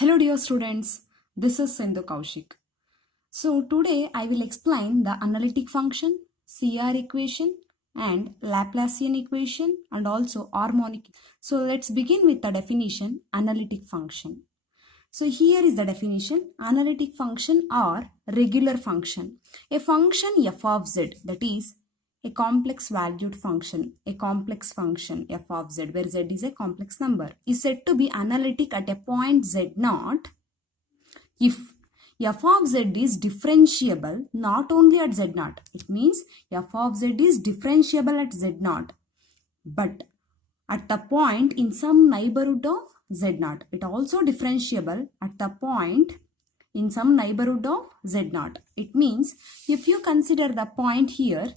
Hello dear students, this is Sindhu Kaushik. So today I will explain the analytic function, CR equation and Laplacian equation and also harmonic. So let's begin with the definition analytic function. So here is the definition: analytic function or regular function. A function f of z, that is a complex valued function, a complex function f of z where z is a complex number, is said to be analytic at a point z0 if f of z is differentiable not only at z0. It means f of z is differentiable at z0 but at the point in some neighborhood of z0. It also differentiable at the point in some neighborhood of z0. It means if you consider the point here,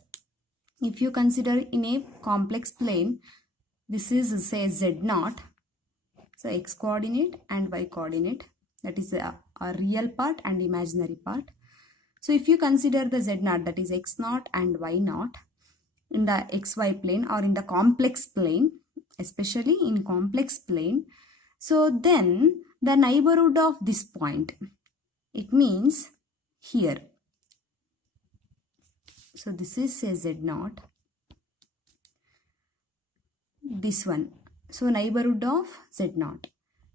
if you consider in a complex plane, this is say z0, so x coordinate and y coordinate, that is a real part and imaginary part. So if you consider the z0, that is x0 and y0 in the xy plane or in the complex plane, especially in complex plane, so then the neighborhood of this point, it means here. So this is say z0, this one. So neighborhood of z0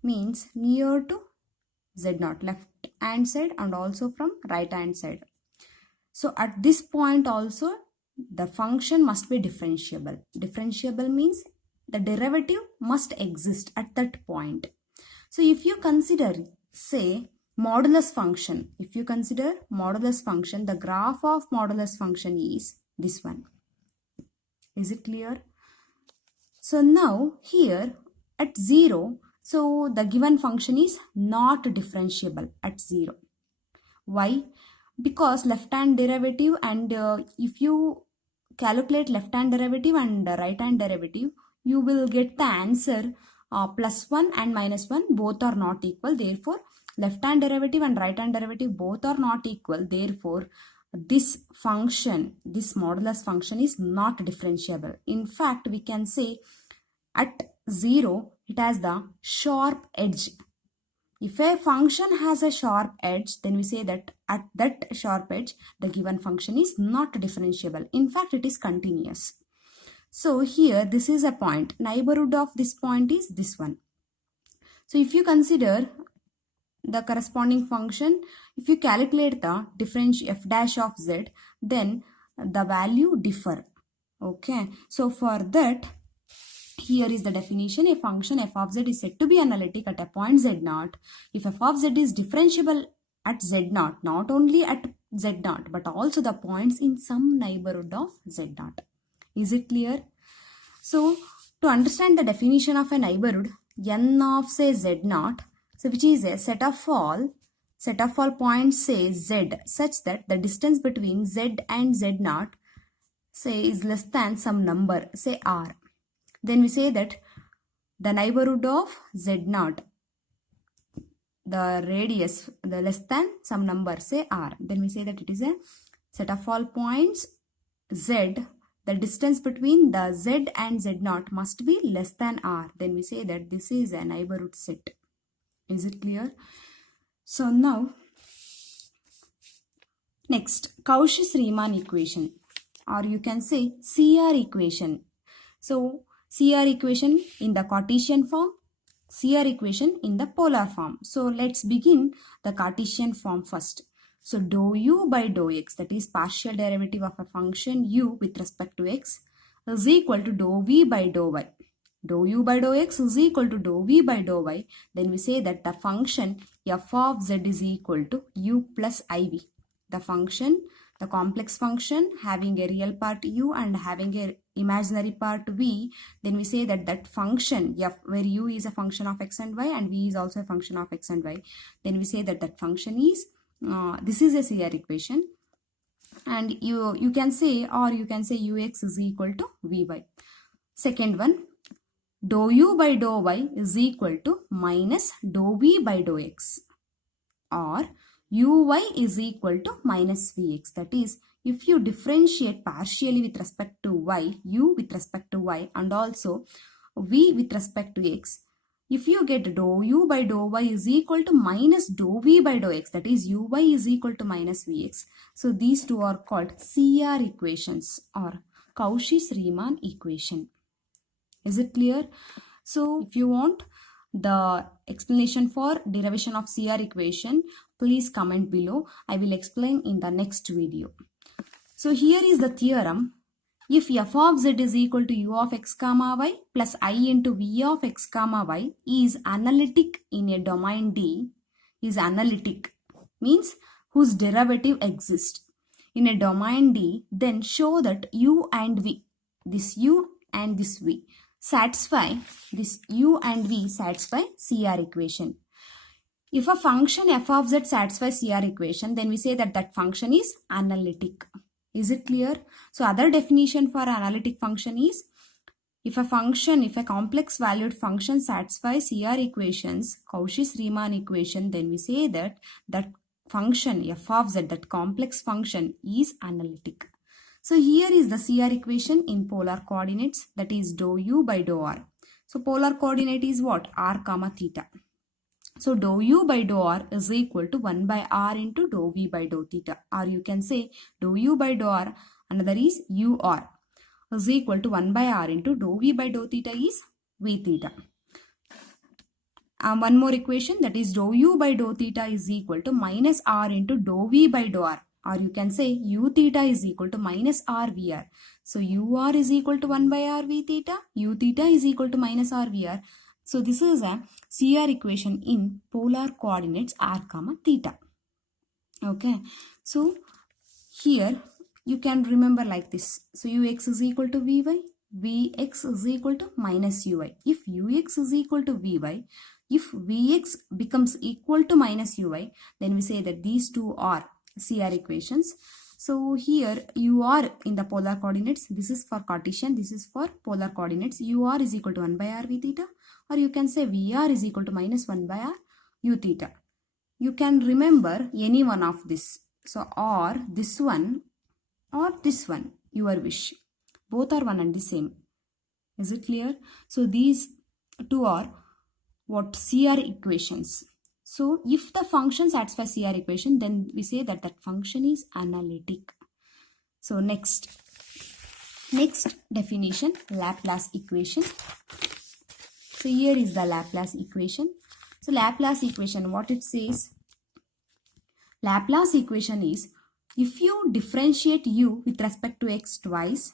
means near to z0, left hand side and also from right hand side. So at this point also the function must be differentiable. Differentiable means the derivative must exist at that point. So if you consider say modulus function, if you consider modulus function, the graph of modulus function is this one. Is it clear? So now here at 0, so the given function is not differentiable at 0. Why? Because left hand derivative and if you calculate left hand derivative and right hand derivative, you will get the answer +1 and -1 both are not equal. Therefore, left hand derivative and right hand derivative both are not equal. Therefore, this function, this modulus function is not differentiable. In fact, we can say at 0, it has the sharp edge. If a function has a sharp edge, then we say that at that sharp edge, the given function is not differentiable. In fact, it is continuous. So here, this is a point. Neighborhood of this point is this one. So if you consider the corresponding function, if you calculate the differential f dash of z, then the value differ. Okay. So for that, here is the definition: a function f of z is said to be analytic at a point z0 if f of z is differentiable at z0, not only at z0 but also the points in some neighborhood of z0. Is it clear? So to understand the definition of a neighborhood, n of say z0, so which is a set of all points say z such that the distance between z and z0 say is less than some number say r. Then we say that the neighborhood of z0, the radius, the less than some number say r. Then we say that it is a set of all points z. The distance between the z and z0 must be less than r. Then we say that this is a neighborhood set. Is it clear? So now, next, Cauchy-Riemann equation, or you can say CR equation. So CR equation in the Cartesian form, CR equation in the polar form. So let's begin the Cartesian form first. So dou u by dou x, that is partial derivative of a function u with respect to x, is equal to dou v by dou y. Dou u by dou x is equal to dou v by dou y. Then we say that the function f of z is equal to u plus iv. The function, the complex function having a real part u and having a imaginary part v, then we say that that function f, where u is a function of x and y and v is also a function of x and y, then we say that that function is this is a CR equation, and you can say, or you can say ux is equal to vy. Second one, dou u by dou y is equal to minus dou v by dou x, or uy is equal to minus vx. That is, if you differentiate partially with respect to y, u with respect to y and also v with respect to x, if you get dou u by dou y is equal to minus dou v by dou x, that is uy is equal to minus vx. So these two are called CR equations or Cauchy-Riemann equation. Is it clear? So if you want the explanation for derivation of CR equation, please comment below. I will explain in the next video. So here is the theorem. If f of z is equal to u of x comma y plus I into v of x comma y is analytic in a domain D, is analytic means whose derivative exists in a domain D, then show that u and v, this u and this v, satisfy, this u and v satisfy CR equation. If a function f of z satisfies CR equation, then we say that that function is analytic. Is it clear? So other definition for analytic function is, if a complex valued function satisfies CR equations, Cauchy-Riemann equation, then we say that that function f of z, that complex function, is analytic. So here is the CR equation in polar coordinates, that is dou u by dou r. So polar coordinate is what? R comma theta. So dou u by dou r is equal to 1 by r into dou v by dou theta. Or you can say dou u by dou r, another is u r, is equal to 1 by r into dou v by dou theta is v theta. And one more equation, that is dou u by dou theta is equal to minus r into dou v by dou r. Or you can say u theta is equal to minus r v r. So u r is equal to 1 by r v theta, u theta is equal to minus r v r. So this is a CR equation in polar coordinates r comma theta. Okay. So here you can remember like this. So ux is equal to vy, vx is equal to minus uy. If ux is equal to vy, if vx becomes equal to minus uy, then we say that these two are CR equations. So here ur in the polar coordinates, this is for Cartesian, this is for polar coordinates. Ur is equal to 1 by r v theta, or you can say Vr is equal to minus 1 by r u theta. You can remember any one of this. So or this one or this one, your wish. Both are one and the same. Is it clear? So these two are what? CR equations. So if the function satisfies CR equation, then we say that that function is analytic. So next definition, Laplace equation. So here is the Laplace equation. So Laplace equation, what it says? Laplace equation is, if you differentiate u with respect to x twice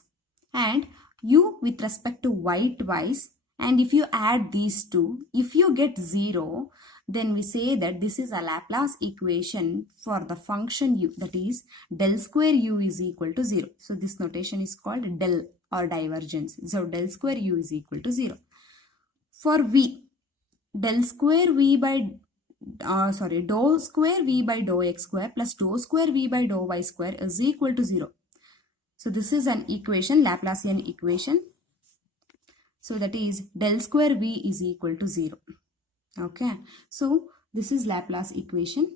and u with respect to y twice, and if you add these two, if you get 0, then we say that this is a Laplace equation for the function u, that is del square u is equal to 0. So this notation is called del or divergence. So del square u is equal to 0. For v, del square v by dou square v by dou x square plus dou square v by dou y square is equal to 0. So this is an equation, Laplacian equation. So that is del square v is equal to 0. Okay, so this is Laplace equation.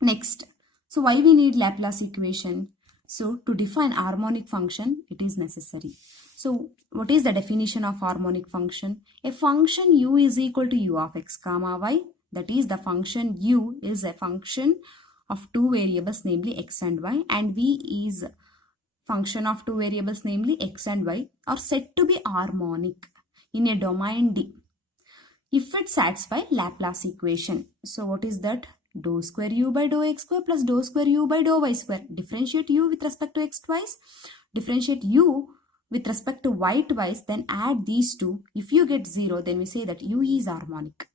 Next, so why we need Laplace equation? So to define harmonic function, it is necessary. So what is the definition of harmonic function? A function u is equal to u of x comma y, that is the function u is a function of two variables, namely x and y, and v is function of two variables, namely x and y, are said to be harmonic in a domain D if it satisfies Laplace equation. So what is that? Dou square u by dou x square plus dou square u by dou y square. Differentiate u with respect to x twice, differentiate u with respect to y twice, then add these two. If you get 0, then we say that u is harmonic.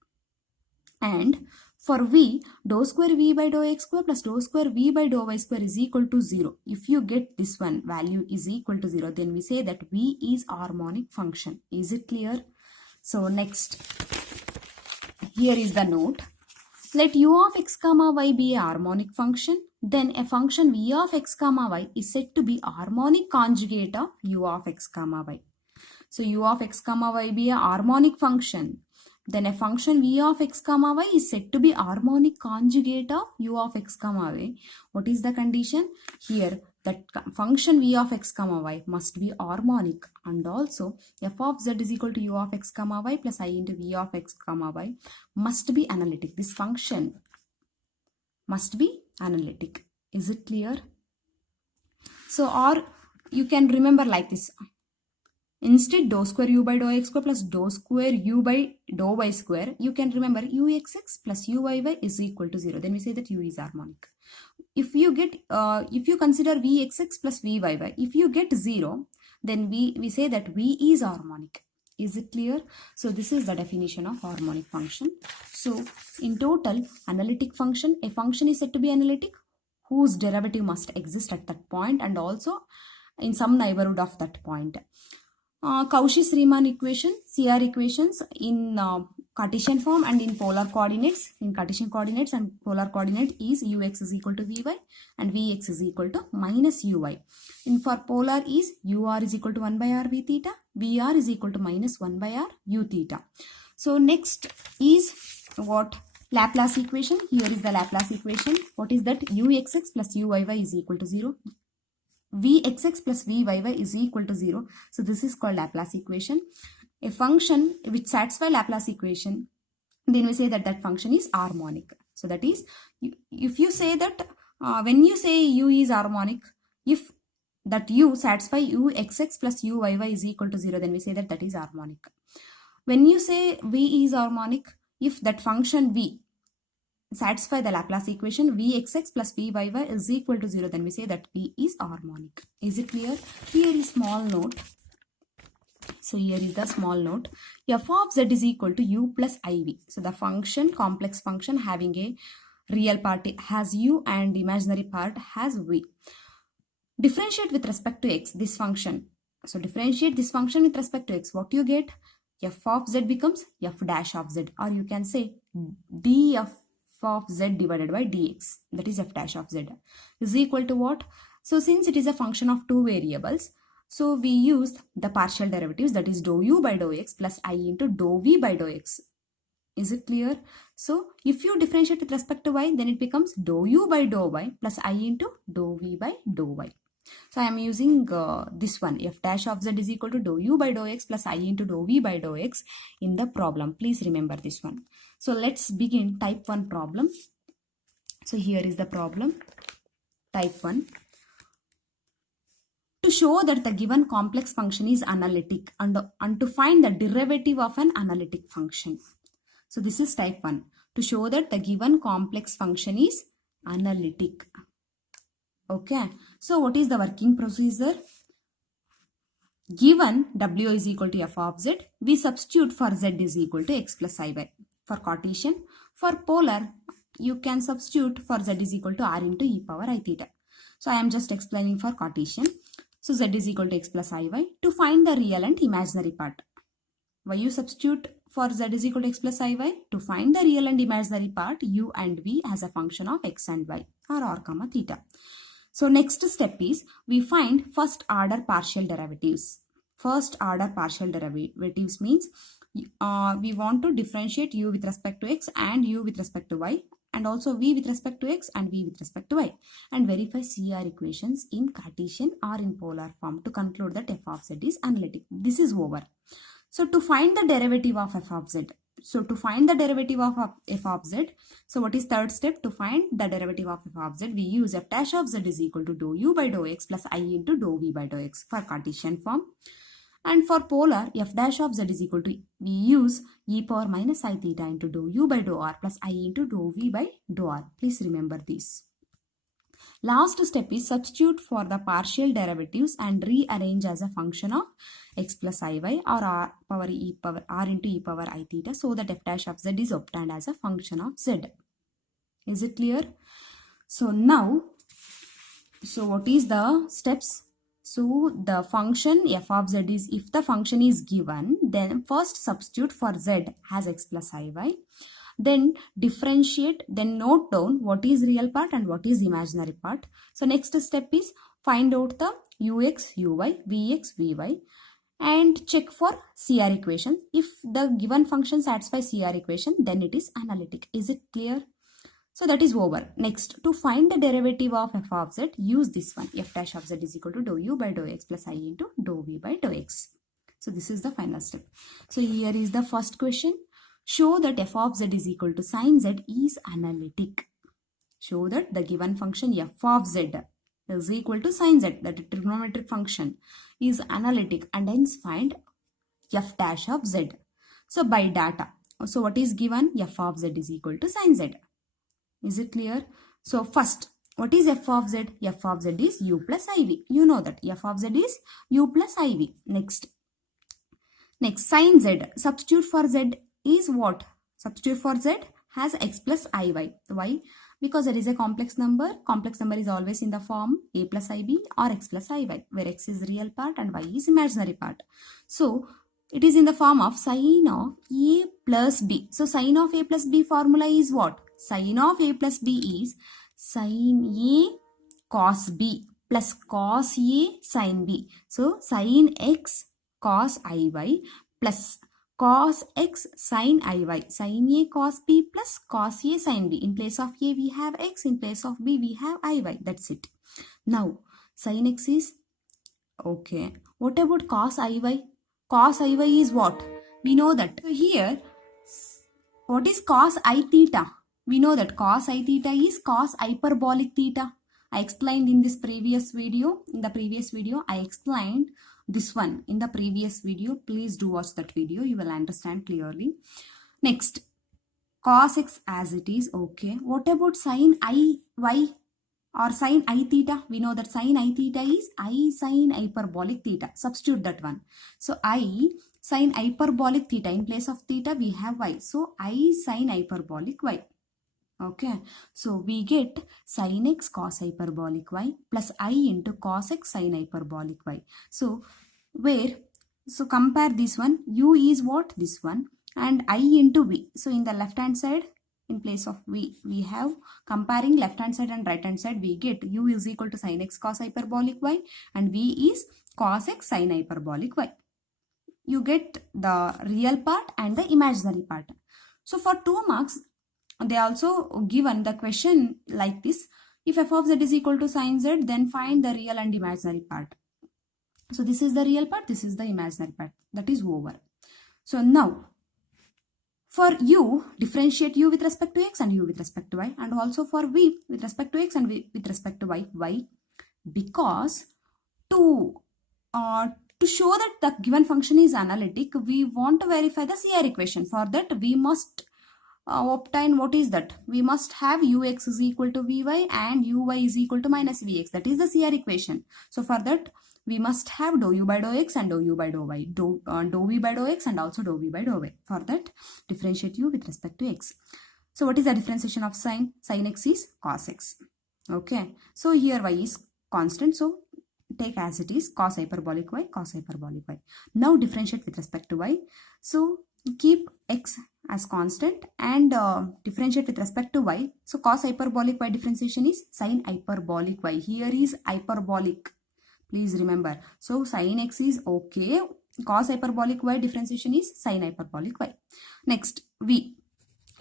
And for v, dou square v by dou x square plus dou square v by dou y square is equal to 0. If you get this one value is equal to 0, then we say that v is harmonic function. Is it clear? So next, here is the note. Let u of x comma y be a harmonic function, then a function v of x comma y is said to be harmonic conjugate of u of x comma y. So u of x comma y be a harmonic function, then a function v of x comma y is said to be harmonic conjugate of u of x comma y. What is the condition? Here that function v of x comma y must be harmonic, and also f of z is equal to u of x comma y plus I into v of x comma y must be analytic. This function must be analytic. Is it clear? So, or you can remember like this. Instead, dou square u by dou x square plus dou square u by dou y square, you can remember uxx plus uyy is equal to 0. Then we say that u is harmonic. If you consider vxx plus vyy, if you get 0, then we say that v is harmonic. Is it clear? So this is the definition of harmonic function. So in total, analytic function, a function is said to be analytic whose derivative must exist at that point and also in some neighborhood of that point. Cauchy-Riemann equation, CR equations in Cartesian form and in polar coordinates. In Cartesian coordinates and polar coordinate is ux is equal to vy and vx is equal to minus uy. In for polar is ur is equal to 1 by r v theta, vr is equal to minus 1 by r u theta. So next is what? Laplace equation. Here is the Laplace equation. What is that? uxx plus uyy is equal to 0. Vxx plus vyy is equal to 0. So this is called Laplace equation. A function which satisfies Laplace equation, then we say that that function is harmonic. So that is, if you say that when you say u is harmonic, if that u satisfy uxx plus uyy is equal to 0, then we say that that is harmonic. When you say v is harmonic, if that function v satisfy the Laplace equation vxx plus vyy is equal to 0, then we say that v is harmonic. Is it clear? Here is small note. So here is the small note. F of z is equal to u plus iv. So the function, complex function having a real part has u and imaginary part has v. Differentiate with respect to x this function. So differentiate this function with respect to x. What you get? F of z becomes f dash of z, or you can say df of z divided by dx, that is f dash of z, is equal to what? So since it is a function of two variables, so we use the partial derivatives, that is dou u by dou x plus I into dou v by dou x. Is it clear? So if you differentiate with respect to y, then it becomes dou u by dou y plus I into dou v by dou y. So I am using this one, f dash of z is equal to dou u by dou x plus I into dou v by dou x in the problem. Please remember this one. So let's begin type 1 problem. So here is the problem, type 1. To show that the given complex function is analytic and to find the derivative of an analytic function. So this is type 1. To show that the given complex function is analytic. Okay. So what is the working procedure? Given w is equal to f of z, we substitute for z is equal to x plus iy. For Cartesian, for polar, you can substitute for z is equal to r into e power I theta. So I am just explaining for Cartesian. So z is equal to x plus iy. To find the real and imaginary part, why you substitute for z is equal to x plus iy? To find the real and imaginary part u and v as a function of x and y, or r comma theta. So next step is we find first order partial derivatives. First order partial derivatives means we want to differentiate u with respect to x and u with respect to y, and also v with respect to x and v with respect to y, and verify CR equations in Cartesian or in polar form to conclude that f of z is analytic. This is over. So to find the derivative of f of z, so to find the derivative of f of z, so what is third step? To find the derivative of f of z, we use f dash of z is equal to dou u by dou x plus I into dou v by dou x for Cartesian form. And for polar, f dash of z is equal to, we use e power minus I theta into dou u by dou r plus I into dou v by dou r. Please remember this. Last step is substitute for the partial derivatives and rearrange as a function of x plus iy or r power e power r into e power I theta, so that f dash of z is obtained as a function of z. Is it clear? So now, so what is the steps? So the function f of z is, if the function is given, then first substitute for z as x plus iy. Then differentiate, then note down what is real part and what is imaginary part. So next step is find out the ux, uy, vx, vy and check for CR equation. If the given function satisfies CR equation, then it is analytic. Is it clear? So that is over. Next, to find the derivative of f of z, use this one. F dash of z is equal to dou u by dou x plus I into dou v by dou x. So this is the final step. So here is the first question. Show that f of z is equal to sin z is analytic. Show that the given function f of z is equal to sin z, that trigonometric function, is analytic, and hence find f dash of z. So by data. So what is given? F of z is equal to sin z. Is it clear? So first, what is f of z? F of z is u plus iv. You know that f of z is u plus iv. Next, sin z. Substitute for z is what? Substitute for z has x plus iy. Why? Because there is a complex number. Complex number is always in the form a plus ib or x plus iy, where x is real part and y is imaginary part. So it is in the form of sin of a plus b. So sin of a plus b formula is what? Sin of a plus b is sin a cos b plus cos a sin b. So sin x cos iy plus cos x sin iy. Sin a cos b plus cos a sin b. In place of a we have x, in place of b we have iy. That's it. Now sin x is okay. What about cos iy? Cos iy is what? We know that. So here, what is cos I theta? We know that cos I theta is cos hyperbolic theta. I explained in this previous video. In the previous video, I explained this one in the previous video. Please do watch that video. You will understand clearly. Next, cos x as it is. Okay. What about sin I y or sin I theta? We know that sin I theta is I sin hyperbolic theta. Substitute that one. So I sin hyperbolic theta. In place of theta, we have y. So I sin hyperbolic y. Okay, so we get sin x cos hyperbolic y plus I into cos x sin hyperbolic y. So compare this one. U is what? This one, and I into v. So in the left hand side, in place of v, we have comparing left hand side and right hand side. We get u is equal to sin x cos hyperbolic y and v is cos x sin hyperbolic y. You get the real part and the imaginary part. So for 2 marks, they also given the question like this. If f of z is equal to sin z, then find the real and imaginary part. So this is the real part, this is the imaginary part. That is over. So now, for u, differentiate u with respect to x and u with respect to y, and also for v with respect to x and v with respect to y. Why? Because to show that the given function is analytic, we want to verify the CR equation. For that, we must obtain what is that? We must have ux is equal to vy and uy is equal to minus vx. That is the CR equation. So for that, we must have dou u by dou x and dou u by dou y, dou v by dou x and also dou v by dou y. For that, differentiate u with respect to x. So what is the differentiation of sin? Sin x is cos x. Okay. So here y is constant. So take as it is cos hyperbolic y, cos hyperbolic y. Now differentiate with respect to y. So keep x as constant and differentiate with respect to y. So cos hyperbolic y differentiation is sin hyperbolic y. Here is hyperbolic. Please remember. So sin x is okay. Cos hyperbolic y differentiation is sin hyperbolic y. Next, v.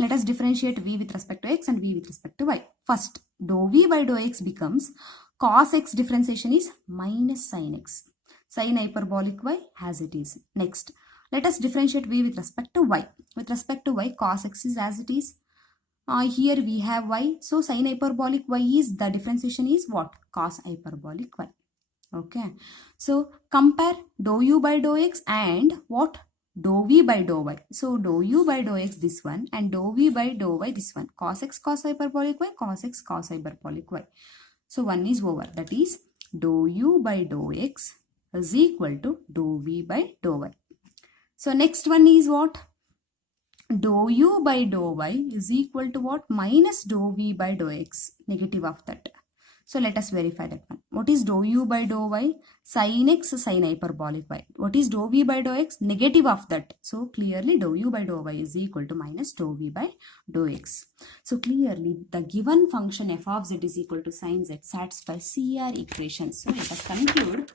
Let us differentiate v with respect to x and v with respect to y. First, dou v by dou x becomes cos x differentiation is minus sin x. Sin hyperbolic y as it is. Next, let us differentiate v with respect to y. With respect to y, cos x is as it is. Here we have y. So sin hyperbolic y is, the differentiation is what? Cos hyperbolic y. Okay. So compare dou u by dou x and what? Dou v by dou y. So dou u by dou x this one and dou v by dou y this one. Cos x cos hyperbolic y, cos x cos hyperbolic y. So one is over. That is dou u by dou x is equal to dou v by dou y. So next one is what? Dou u by dou y is equal to what? Minus dou v by dou x. Negative of that. So let us verify that one. What is dou u by dou y? Sin x sin hyperbolic y. What is dou v by dou x? Negative of that. So clearly dou u by dou y is equal to minus dou v by dou x. So clearly the given function f of z is equal to sin z satisfies CR equation. So let us conclude.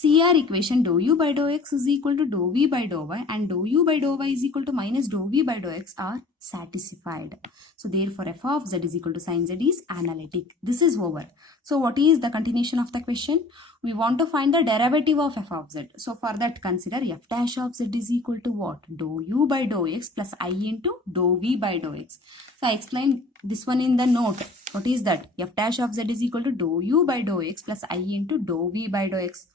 CR equation dou u by dou x is equal to dou v by dou y and dou u by dou y is equal to minus dou v by dou x are satisfied. So therefore f of z is equal to sin z is analytic. This is over. So what is the continuation of the question? We want to find the derivative of f of z. So for that consider f dash of z is equal to what? Dou u by dou x plus I into dou v by dou x. So I explained this one in the note. What is that? F dash of z is equal to dou u by dou x plus I into dou v by dou x.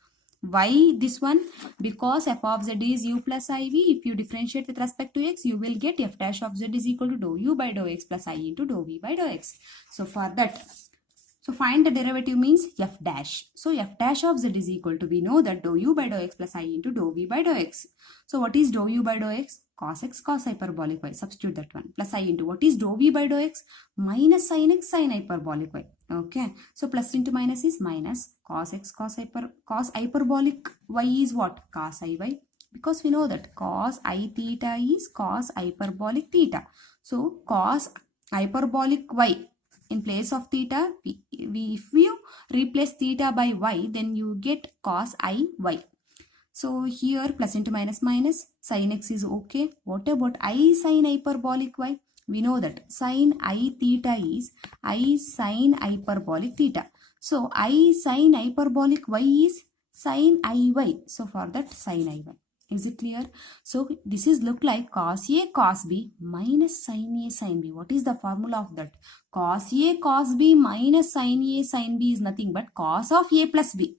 Why this one? Because f of z is u plus iv. If you differentiate with respect to x, you will get f dash of z is equal to dou u by dou x plus I into dou v by dou x. So for that, so find the derivative means f dash. So f dash of z is equal to, we know that dou u by dou x plus I into dou v by dou x. So what is dou u by dou x? Cos x cos hyperbolic y. Substitute that one. Plus I into, what is dou v by dou x? Minus sin x sin hyperbolic y. Okay. So plus into minus is minus cos x cos hyperbolic y is what? Cos I y. Because we know that cos I theta is cos hyperbolic theta. So cos hyperbolic y. In place of theta, if you replace theta by y, then you get cos I y. So here plus into minus minus, sin x is okay. What about I sin hyperbolic y? We know that sin I theta is I sin hyperbolic theta. So I sin hyperbolic y is sin I y. So for that sin I y. Is it clear? So this is look like cos A cos B minus sin A sin B. What is the formula of that? Cos A cos B minus sin A sin B is nothing but cos of A plus B.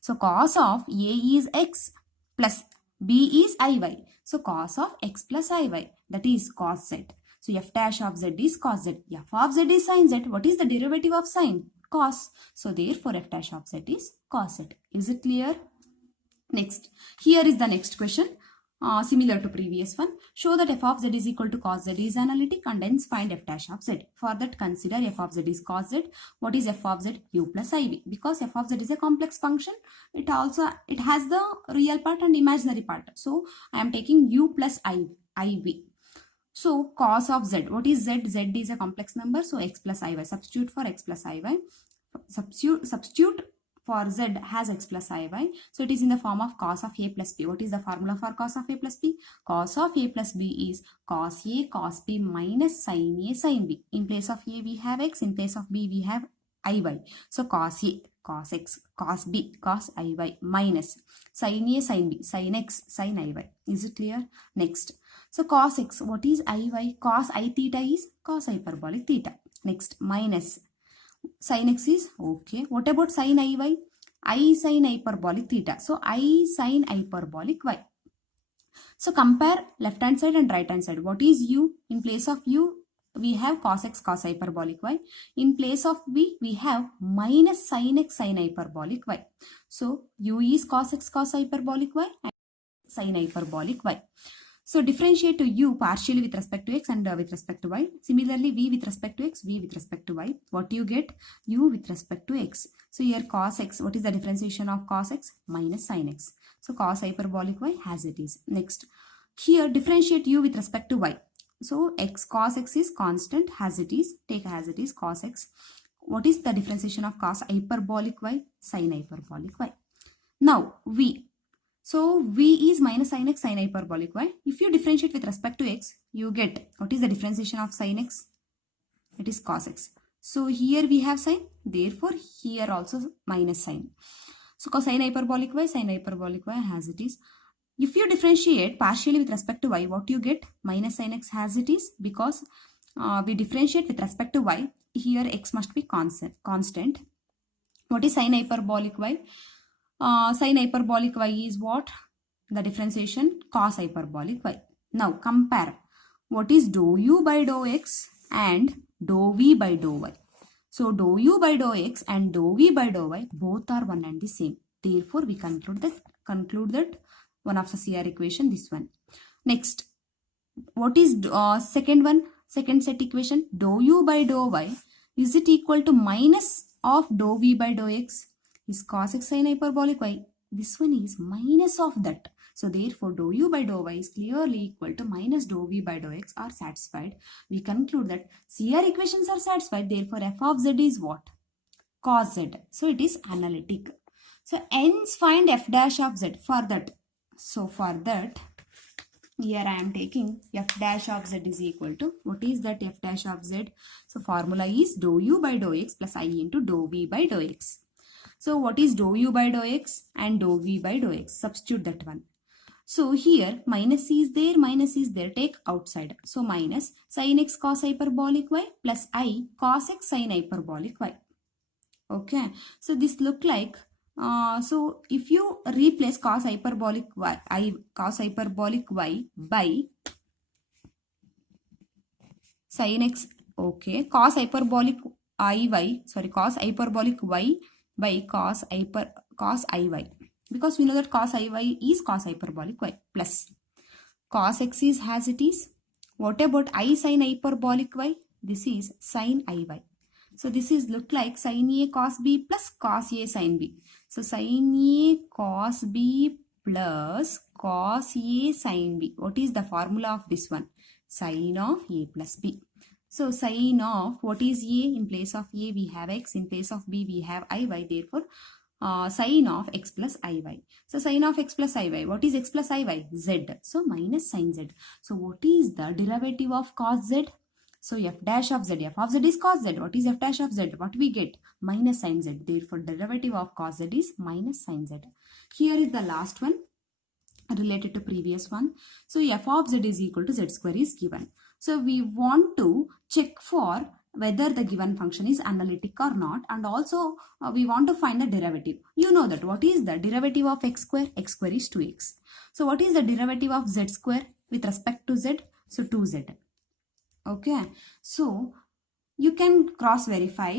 So cos of A is x plus B is iy. So cos of x plus iy, that is cos z. So f dash of z is cos z. F of z is sin z. What is the derivative of sin? Cos. So therefore f dash of z is cos z. Is it clear? Next, here is the next question. Similar to previous one. Show that f of z is equal to cos z is analytic and hence find f dash of z. For that consider f of z is cos z. What is f of z? U plus iv. Because f of z is a complex function, it has the real part and imaginary part. So I am taking u plus iv. So cos of z. What is z? Z is a complex number. So x plus iy. Substitute for x plus iy. Substitute for z has x plus iy. So it is in the form of cos of a plus b. What is the formula for cos of a plus b? Cos of a plus b is cos a cos b minus sin a sin b. In place of a we have x. In place of b we have iy. So cos a cos x cos b cos iy minus sin a sin b sin x sin iy. Is it clear? Next. So cos x. What is iy? Cos I theta is cos hyperbolic theta. Next minus sin x is okay. What about sin iy? I sin hyperbolic theta. So I sin hyperbolic y. So compare left hand side and right hand side. What is u? In place of u we have cos x cos hyperbolic y. In place of v we have minus sin x sin hyperbolic y. So u is cos x cos hyperbolic y and sin hyperbolic y. So differentiate to u partially with respect to x and with respect to y. Similarly, v with respect to x, v with respect to y. What do you get? U with respect to x. So here cos x, what is the differentiation of cos x? Minus sin x. So cos hyperbolic y as it is. Next, here differentiate u with respect to y. So x cos x is constant as it is. Take as it is cos x. What is the differentiation of cos hyperbolic y? Sin hyperbolic y. Now v. So v is minus sin x sin hyperbolic y. If you differentiate with respect to x, you get, what is the differentiation of sin x? It is cos x. So here we have sin, therefore here also minus sin. So cos sin hyperbolic y as it is. If you differentiate partially with respect to y, what you get? Minus sin x as it is, because we differentiate with respect to y. Here x must be constant. What is sin hyperbolic y? Sin hyperbolic y is what? The differentiation cos hyperbolic y. Now compare. What is dou u by dou x and dou v by dou y? So dou u by dou x and dou v by dou y both are one and the same. Therefore we conclude that one of the CR equation, this one. Next, what is second set equation? Dou u by dou y, is it equal to minus of dou v by dou x? Is cos x sin hyperbolic y. This one is minus of that. So therefore dou u by dou y is clearly equal to minus dou v by dou x are satisfied. We conclude that CR equations are satisfied. Therefore f of z is what? Cos z. So it is analytic. So hence find f dash of z. For that, here I am taking f dash of z is equal to, what is that f dash of z? So formula is dou u by dou x plus I into dou v by dou x. So what is dou u by dou x and dou v by dou x? Substitute that one. So here minus is there, take outside. So minus sin x cos hyperbolic y plus I cos x sin hyperbolic y. Okay, so this look like, so if you replace cos hyperbolic y by sin x, okay, cos hyperbolic y by cos iy, because we know that cos iy is cos hyperbolic y, plus cos x is as it is. What about I sin hyperbolic y? This is sin iy. So this is look like sin a cos b plus cos a sin b. So sin a cos b plus cos a sin b. What is the formula of this one? Sin of a plus b. So sin of, what is a? In place of a we have x, in place of b we have iy, therefore sin of x plus iy. So sin of x plus iy, what is x plus iy? Z. So minus sin z. So what is the derivative of cos z? So f dash of z, f of z is cos z. What is f dash of z? What we get? Minus sin z. Therefore derivative of cos z is minus sin z. Here is the last one related to previous one. So f of z is equal to z square is given. So we want to check for whether the given function is analytic or not, and also we want to find the derivative. You know that what is the derivative of x square? X square is 2x. So what is the derivative of z square with respect to z? So 2z. Okay, so you can cross verify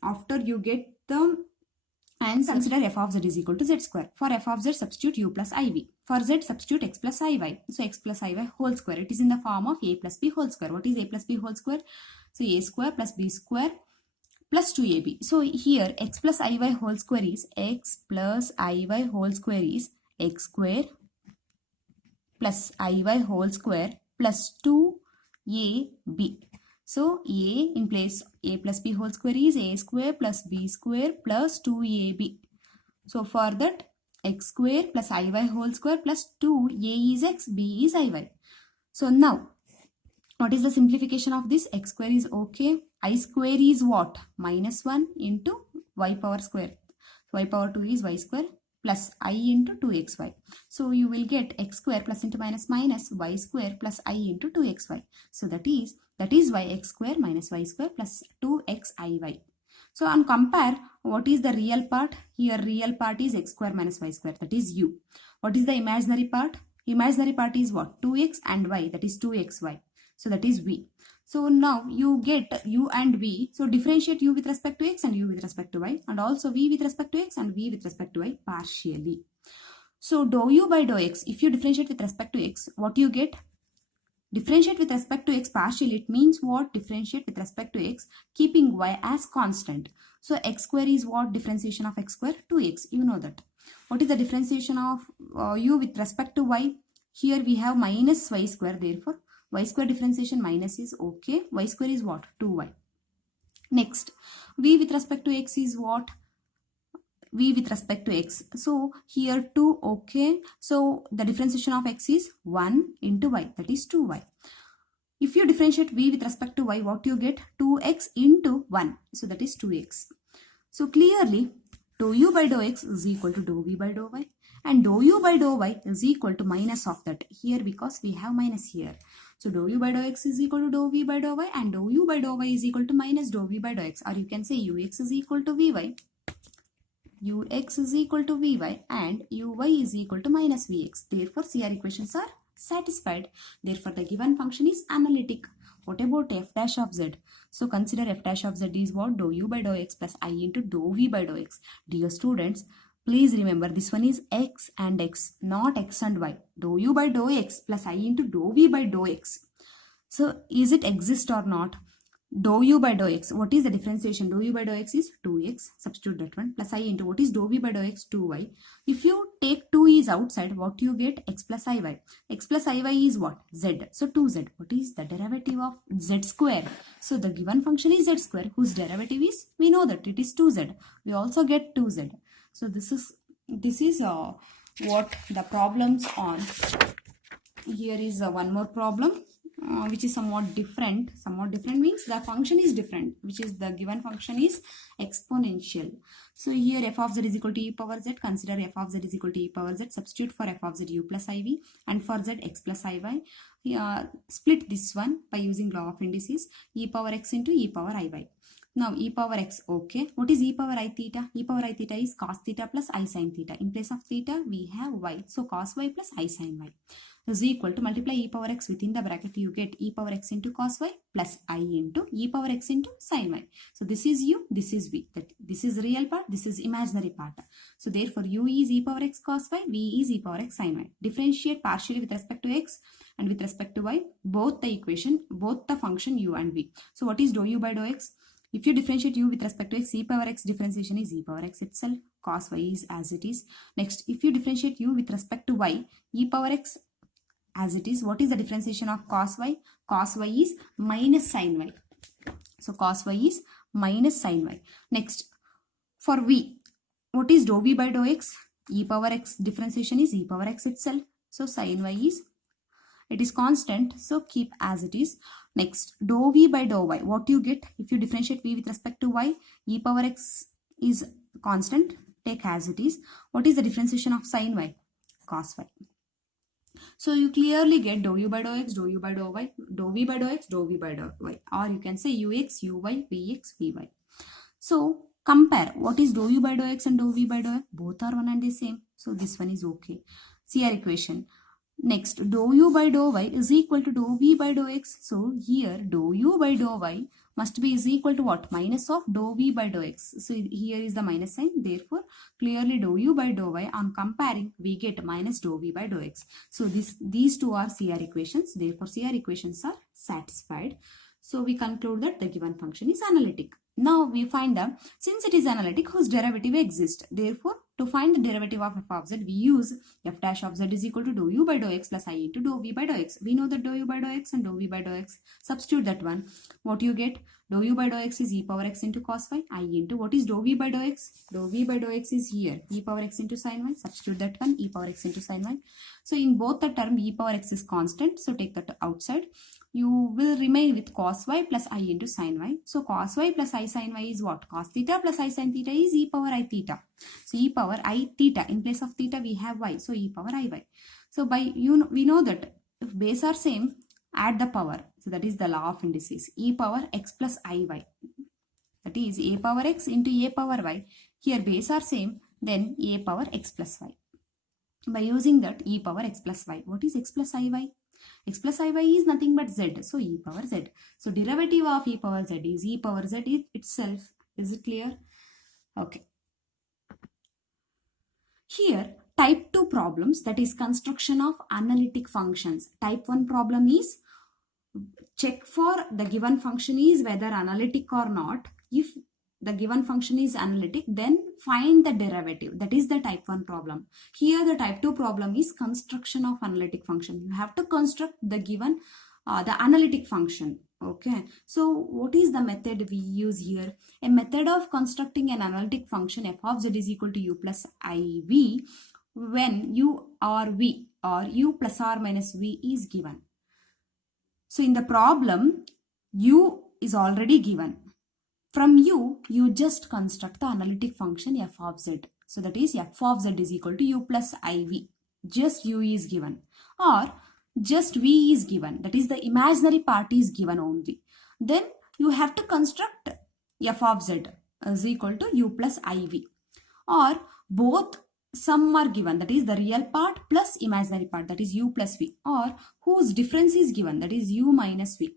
after you get the answer. Consider f of z is equal to z square. For f of z, substitute u plus iv. For z, substitute x plus iy. So x plus iy whole square. It is in the form of a plus b whole square. What is a plus b whole square? So a square plus b square plus 2ab. So here x plus iy whole square is x plus iy whole square is x square plus iy whole square plus 2ab. So a in place a plus b whole square is a square plus b square plus 2ab. So for that, x square plus iy whole square plus 2, a is x, b is iy. So now what is the simplification of this? X square is okay. I square is what? Minus 1 into y power square. Y power 2 is y square plus I into 2xy. So you will get x square plus into minus minus y square plus I into 2xy. So that is why x square minus y square plus 2xiy. So on compare, what is the real part? Here real part is x square minus y square, that is u. What is the imaginary part? Imaginary part is what? 2x and y, that is 2xy. So that is v. So now you get u and v. So differentiate u with respect to x and u with respect to y, and also v with respect to x and v with respect to y partially. So dou u by dou x, if you differentiate with respect to x, what you get? Differentiate with respect to x partially, it means what? Differentiate with respect to x keeping y as constant. So x square is what? Differentiation of x square? 2x. You know that. What is the differentiation of u with respect to y? Here we have minus y square, therefore y square differentiation minus is okay. Y square is what? 2y. Next, v with respect to x is what? V with respect to x. So here 2, okay. So the differentiation of x is 1 into y, that is 2y. If you differentiate v with respect to y, what you get? 2x into 1. So that is 2x. So clearly, dou u by dou x is equal to dou v by dou y. And dou u by dou y is equal to minus of that here, because we have minus here. So dou u by dou x is equal to dou v by dou y, and dou u by dou y is equal to minus dou v by dou x. Or you can say ux is equal to vy. Ux is equal to vy and uy is equal to minus vx. Therefore, CR equations are satisfied. Therefore, the given function is analytic. What about f dash of z? So consider f dash of z is what? Dou u by dou x plus I into dou v by dou x. Dear students, please remember this one is x and x, not x and y. Dou u by dou x plus I into dou v by dou x. So is it exist or not? Dou u by dou x, what is the differentiation? Dou u by dou x is 2x, substitute that one, plus I into what is dou v by dou x? 2y. If you take 2 is outside, what you get? X plus iy. X plus iy is what? Z. So 2z. What is the derivative of z square? So the given function is z square, whose derivative is, we know that it is 2z. We also get 2z. So this is what the problems on. Here is one more problem which is somewhat different. Somewhat different means the function is different, which is the given function is exponential. So here f of z is equal to e power z. Consider f of z is equal to e power z. Substitute for f of z u plus iv and for z x plus iy. Split this one by using law of indices, e power x into e power iy. Now e power x, okay. What is e power I theta? E power I theta is cos theta plus I sin theta. In place of theta, we have y. So cos y plus I sin y is equal to multiply e power x within the bracket. You get e power x into cos y plus I into e power x into sin y. So this is u, this is v. This is real part, this is imaginary part. So therefore u is e power x cos y, v is e power x sin y. Differentiate partially with respect to x and with respect to y, both the equation, both the function u and v. So what is dou u by dou x? If you differentiate u with respect to x, e power x differentiation is e power x itself, cos y is as it is. Next, if you differentiate u with respect to y, e power x as it is. What is the differentiation of cos y? Cos y is minus sin y. So cos y is minus sin y. Next, for v, what is dou v by dou x? E power x differentiation is e power x itself. So sin y is, it is constant, so keep as it is. Next, dou v by dou y, what you get if you differentiate v with respect to y? E power x is constant, take as it is. What is the differentiation of sin y? Cos y. So you clearly get dou u by dou x, dou u by dou y, dou v by dou x, dou v by dou y, or you can say ux, uy, vx, vy. So compare what is dou u by dou x and dou v by dou y. Both are one and the same. So this one is okay. See our equation. Next, dou u by dou y is equal to dou v by dou x. So here dou u by dou y must be is equal to what? Minus of dou v by dou x. So here is the minus sign. Therefore, clearly dou u by dou y, on comparing, we get minus dou v by dou x. So these two are CR equations. Therefore, CR equations are satisfied. So we conclude that the given function is analytic. Now we find that since it is analytic, whose derivative exists. Therefore, to find the derivative of f of z, we use f dash of z is equal to dou u by dou x plus I into dou v by dou x. We know that dou u by dou x and dou v by dou x. Substitute that one. What you get? Dou u by dou x is e power x into cos y. I into, what is dou v by dou x? Dou v by dou x is here. E power x into sin y. Substitute that one. E power x into sin y. So in both the term, e power x is constant. So take that outside. You will remain with cos y plus I into sin y. So cos y plus I sin y is what? Cos theta plus I sin theta is e power I theta. So e power I theta. In place of theta, we have y. So e power I y. So by we know that if base are same, add the power. So that is the law of indices. E power x plus I y. That is a power x into a power y. Here base are same. Then a power x plus y. By using that, e power x plus y. What is x plus I y? X plus iy is nothing but z. So e power z. So derivative of e power z is e power z itself. Is it clear? Okay. Here, type 2 problems, that is construction of analytic functions. Type 1 problem is check for the given function is whether analytic or not. If the given function is analytic, then find the derivative. That is the type 1 problem. Here the type 2 problem is construction of analytic function. You have to construct the given the analytic function. Okay, so what is the method we use here? A method of constructing an analytic function f of z is equal to u plus iv when u or v or u plus or minus v is given. So in the problem, u is already given. From u, you just construct the analytic function f of z. So that is f of z is equal to u plus iv. Just u is given. Or just v is given. That is the imaginary part is given only. Then you have to construct f of z is equal to u plus iv. Or both sum are given. That is the real part plus imaginary part. That is u plus v. Or whose difference is given. That is u minus v.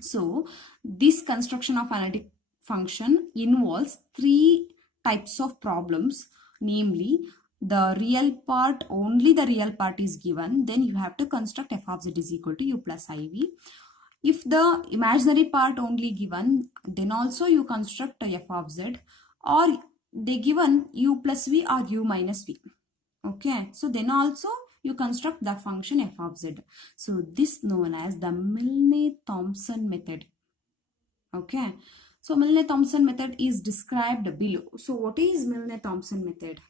So this construction of analytic function involves 3 types of problems, namely the real part, only the real part is given, then you have to construct f of z is equal to u plus iv. If the imaginary part only given, then also you construct f of z, or they given u plus v or u minus v. Okay, so then also you construct the function f of z. So this known as the Milne-Thomson method. Okay, So Milne-Thomson method is described below. So what is Milne-Thomson method?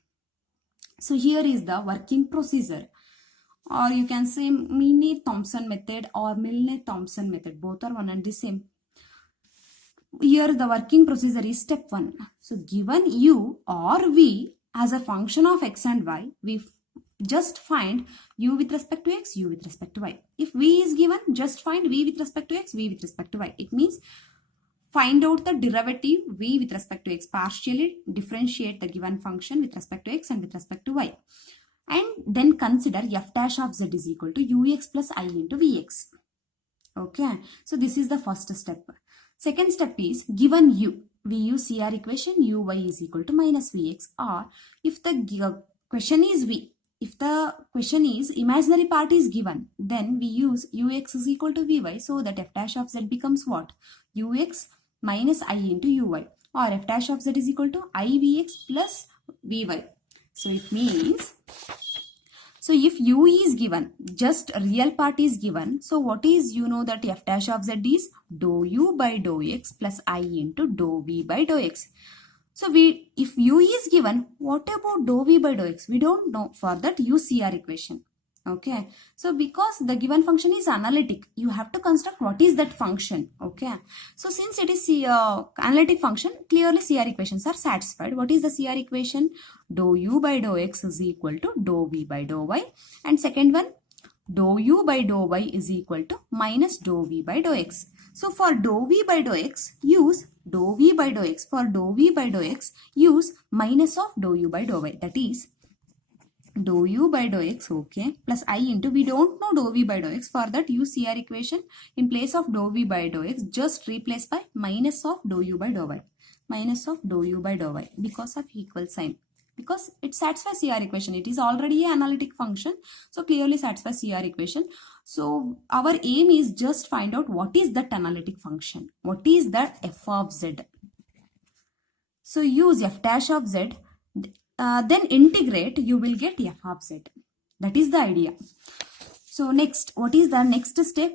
So here is the working procedure, or you can say Milne-Thomson method or Milne-Thomson method. Both are one and the same. Here the working procedure is step 1. So given u or v as a function of x and y, we just find u with respect to x, u with respect to y. If v is given, just find v with respect to x, v with respect to y. It means find out the derivative v with respect to x, partially differentiate the given function with respect to x and with respect to y. And then consider f dash of z is equal to ux plus I into vx. Okay, so this is the first step. Second step is given u, we use CR equation uy is equal to minus vx, or if the question is v, if the question is imaginary part is given, then we use ux is equal to vy, so that f dash of z becomes what? Ux minus I into uy, or f dash of z is equal to ivx plus vy. So it means, so if u is given, just real part is given, so what is, you know that f dash of z is dou u by dou x plus I into dou v by dou x. So if u is given, what about dou v by dou x? We don't know. For that, use CR equation. Okay, so because the given function is analytic, you have to construct what is that function. Okay, so since it is analytic function, clearly CR equations are satisfied. What is the CR equation? Dou u by dou x is equal to dou v by dou y, and second one, dou u by dou y is equal to minus dou v by dou x. So for dou v by dou x, use dou v by dou x. For dou v by dou x, use minus of dou u by dou y. That is dou u by dou x, okay, plus I into, we don't know dou v by dou x. For that, use CR equation. In place of dou v by dou x, just replace by minus of dou u by dou y. Minus of dou u by dou y, because of equal sign. Because it satisfies CR equation. It is already an analytic function. So clearly satisfies CR equation. So our aim is just find out what is that analytic function. What is that f of z. So use f dash of z. Then integrate, you will get f of z. That is the idea. So next, what is the next step?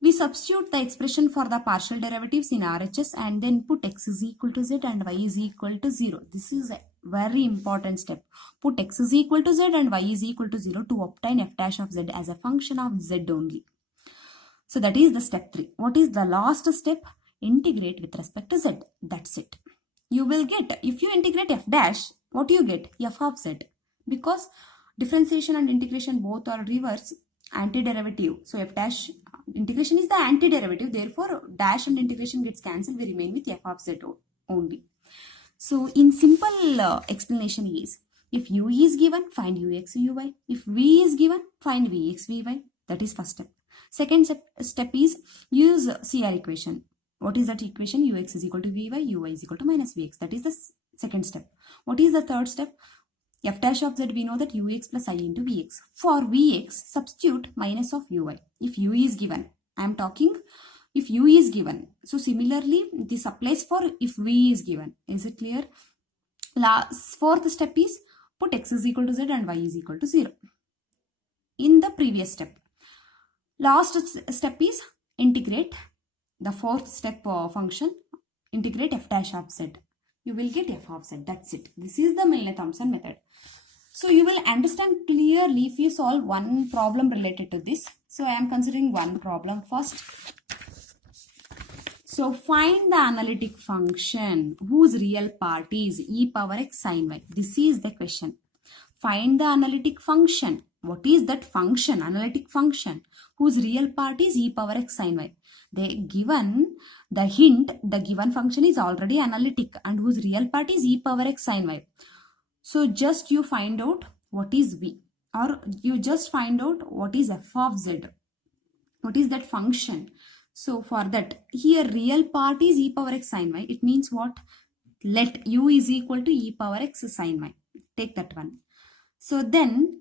We substitute the expression for the partial derivatives in RHS and then put x is equal to z and y is equal to 0. This is a very important step. Put x is equal to z and y is equal to 0 to obtain f dash of z as a function of z only. So that is the step 3. What is the last step? Integrate with respect to z. That's it. You will get, if you integrate f dash, what you get? F of z. Because differentiation and integration both are reverse antiderivative. So f dash integration is the antiderivative. Therefore, dash and integration gets cancelled. We remain with f of z only. So in simple explanation is, if u is given, find ux uy. If v is given, find vx vy. That is first step. Second step is use CR equation. What is that equation? Ux is equal to vy, uy is equal to minus vx. That is the second step. What is the third step? F dash of z, we know that ux plus I into vx. For vx, substitute minus of uy. If u is given, I am talking if u is given. So similarly, this applies for if v is given. Is it clear? Fourth step is put x is equal to z and y is equal to 0. In the previous step. Last step is integrate. The fourth step function, integrate f dash of z. You will get f of z. That's it. This is the Milne-Thomson method. So you will understand clearly if you solve one problem related to this. So I am considering one problem first. So find the analytic function whose real part is e power x sin y. This is the question. Find the analytic function. What is that function? Analytic function whose real part is e power x sin y. They given the hint, the given function is already analytic and whose real part is e power x sin y. So just you find out what is v, or you just find out what is f of z. What is that function? So for that, here real part is e power x sin y. It means what? Let u is equal to e power x sin y. Take that one. So then,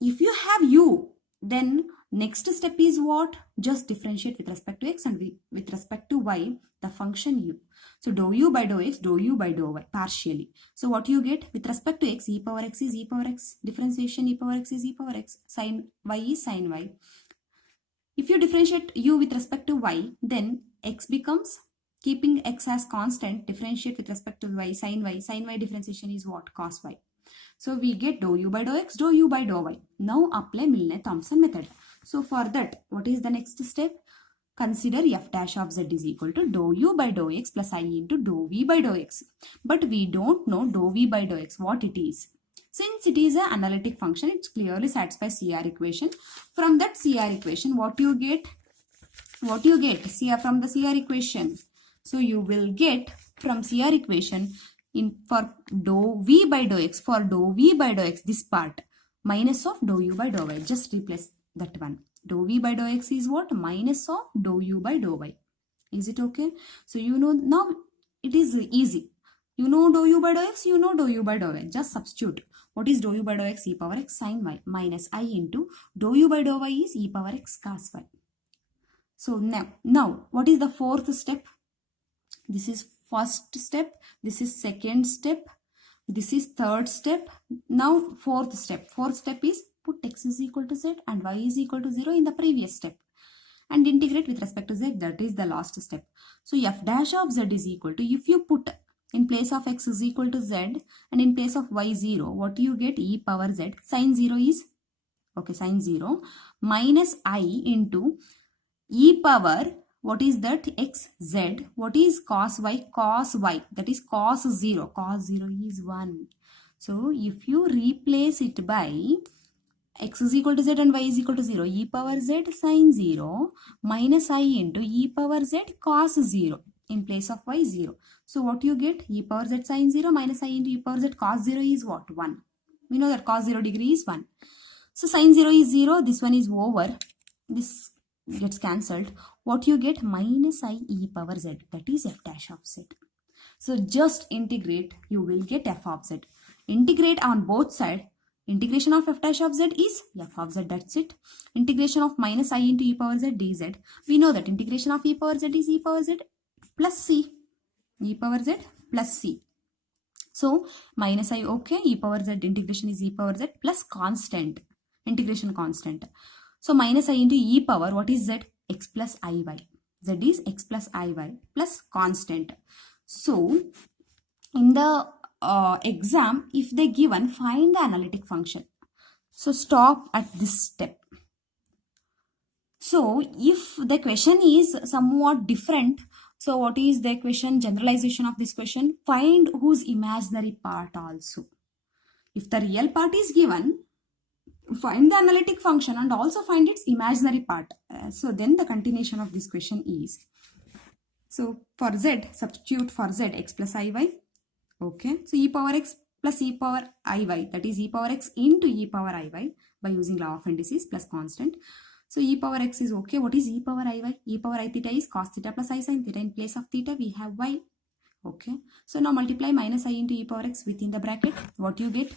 if you have u, then next step is what? Just differentiate with respect to x and with respect to y, the function u. So dou u by dou x, dou u by dou y, partially. So what you get? With respect to x, e power x is e power x. Differentiation e power x is e power x. Sin y is sin y. If you differentiate u with respect to y, then x becomes Keeping x as constant, differentiate with respect to y, sin y. Sin y differentiation is what? Cos y. So we get dou u by dou x, dou u by dou y. Now apply Milne-Thomson method. So for that, what is the next step? Consider f dash of z is equal to dou u by dou x plus I into dou v by dou x. But we don't know dou v by dou x, what it is. Since it is an analytic function, it clearly satisfies CR equation. From that CR equation, what you get? What you get? CR from the CR equation. So you will get from CR equation for dou v by dou x, for dou v by dou x, this part minus of dou u by dou y. Just replace that one. Dou v by dou x is what? Minus of dou u by dou y. Is it okay? So you know now it is easy. You know dou u by dou x, you know dou u by dou y. Just substitute. What is dou u by dou x? E power x sin y minus I into dou u by dou y is e power x cos y. So now what is the fourth step? This is first step, this is second step, this is third step. Now fourth step. Fourth step is put x is equal to z and y is equal to 0 in the previous step and integrate with respect to z. That is the last step. So f dash of z is equal to, if you put in place of x is equal to z and in place of y 0, what do you get? E power z. Sin 0 is, okay, sin 0 minus I into e power, what is that? X z. What is cos y? Cos y, that is cos 0. Cos 0 is 1. So if you replace it by x is equal to z and y is equal to 0, e power z sin 0 minus I into e power z cos 0 in place of y 0. So what you get? E power z sin 0 minus I into e power z cos 0 is what? 1. We know that cos 0 degree is 1. So sin 0 is 0. This one is over. This gets cancelled. What you get? Minus I e power z, that is f dash of z. So just integrate, you will get f of z. Integrate on both sides. Integration of f dash of z is f of z, that's it. Integration of minus I into e power z dz. We know that integration of e power z is e power z plus c. E power z plus c. So minus I, okay, e power z integration is e power z plus constant. Integration constant. So minus I into e power, what is z? X plus iy. Z is x plus iy plus constant. So in the exam, if they given, find the analytic function. So stop at this step. So if the question is somewhat different, so what is the question? Generalization of this question. Find whose imaginary part also. If the real part is given, find the analytic function and also find its imaginary part. So then the continuation of this question is, so for z, substitute for z x plus iy. Okay, so e power x plus e power iy, that is e power x into e power iy by using law of indices plus constant. So e power x is okay. What is e power iy? E power I theta is cos theta plus I sin theta. In place of theta we have y. Okay, so now multiply minus I into e power x within the bracket. What you get?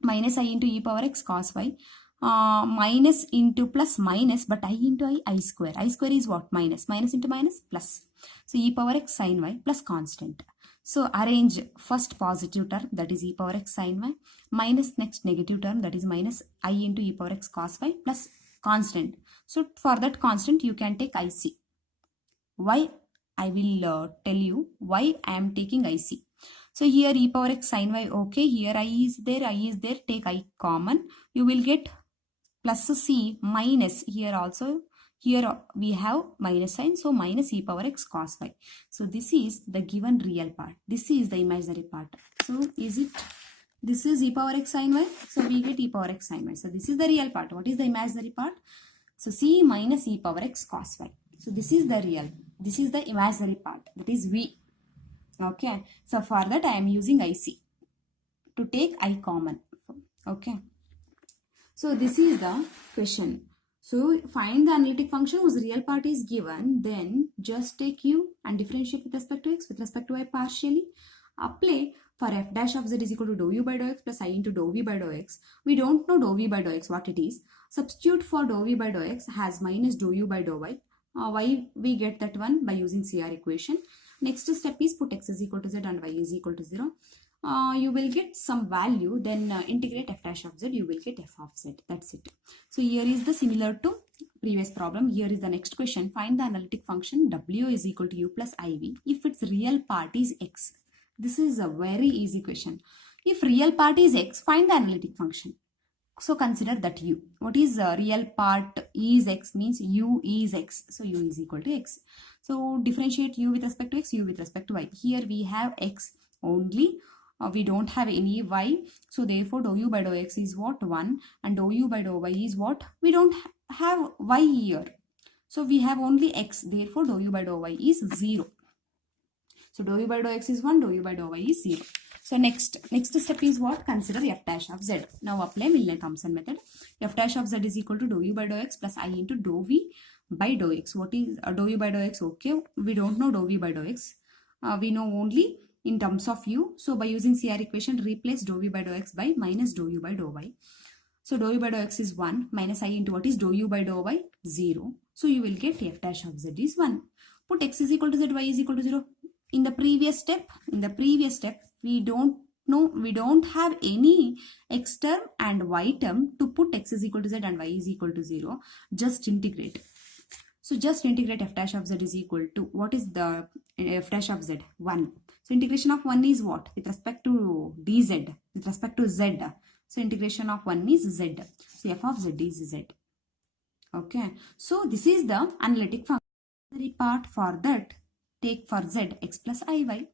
Minus I into e power x cos y. Minus into plus minus, but I into I square. I square is what? Minus. Minus into minus plus. So e power x sin y plus constant. So arrange first positive term, that is e power x sin y, minus next negative term, that is minus I into e power x cos y plus constant. So for that constant you can take IC. Why? I will tell you why I am taking IC. So here e power x sin y, okay, here I is there, take I common. You will get plus c minus, here also, here we have minus sign, so minus e power x cos y. So this is the given real part. This is the imaginary part. So is it, this is e power x sin y, so we get e power x sin y. So this is the real part. What is the imaginary part? So c minus e power x cos y. So this is the real, this is the imaginary part, that is v. Okay, so for that I am using IC to take I common. Okay, so this is the question. So find the analytic function whose real part is given, then just take u and differentiate with respect to x, with respect to y partially. Apply for f dash of z is equal to dou u by dou x plus I into dou v by dou x. We don't know dou v by dou x what it is. Substitute for dou v by dou x has minus dou u by dou y. Why we get that one? By using CR equation. Next step is put x is equal to z and y is equal to 0. You will get some value, then integrate f dash of z, you will get f of z. That's it. So here is the similar to previous problem. Here is the next question. Find the analytic function w is equal to u plus iv if its real part is x. This is a very easy question. If real part is x, find the analytic function. So consider that u. What is real part is x means u is x. So u is equal to x. So differentiate u with respect to x, u with respect to y. Here we have x only. We don't have any y. So therefore dou u by dou x is what? 1. And dou u by dou y is what? We don't have y here. So we have only x. Therefore dou u by dou y is 0. So dou u by dou x is 1. Dou u by dou y is 0. So next step is what? Consider f dash of z. Now apply Milne-Thomson method. F dash of z is equal to dou u by dou x plus I into dou v by dou x. What is dou u by dou x? Okay, we don't know dou v by dou x. We know only in terms of u. So by using CR equation, replace dou v by dou x by minus dou u by dou y. So dou u by dou x is 1 minus I into what is dou u by dou y? 0. So you will get f dash of z is 1. Put x is equal to z, y is equal to 0. In the previous step, we don't have any x term and y term to put x is equal to z and y is equal to 0. Just integrate. So just integrate f dash of z is equal to, what is the f dash of z? 1. So integration of 1 is what? With respect to dz, with respect to z. So integration of 1 is z. So f of z is z. Okay. So this is the analytic function. The part for that, take for z x plus iy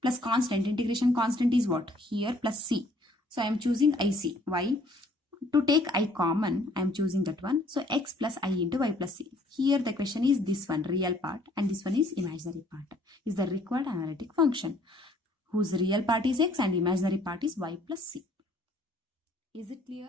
plus constant. Integration constant is what? Here plus c. So I am choosing ic. Why? To take I common, I am choosing that one. So x plus I into y plus c. Here the question is this one, real part, and this one is imaginary part. Is the required analytic function, whose real part is x and imaginary part is y plus c. Is it clear?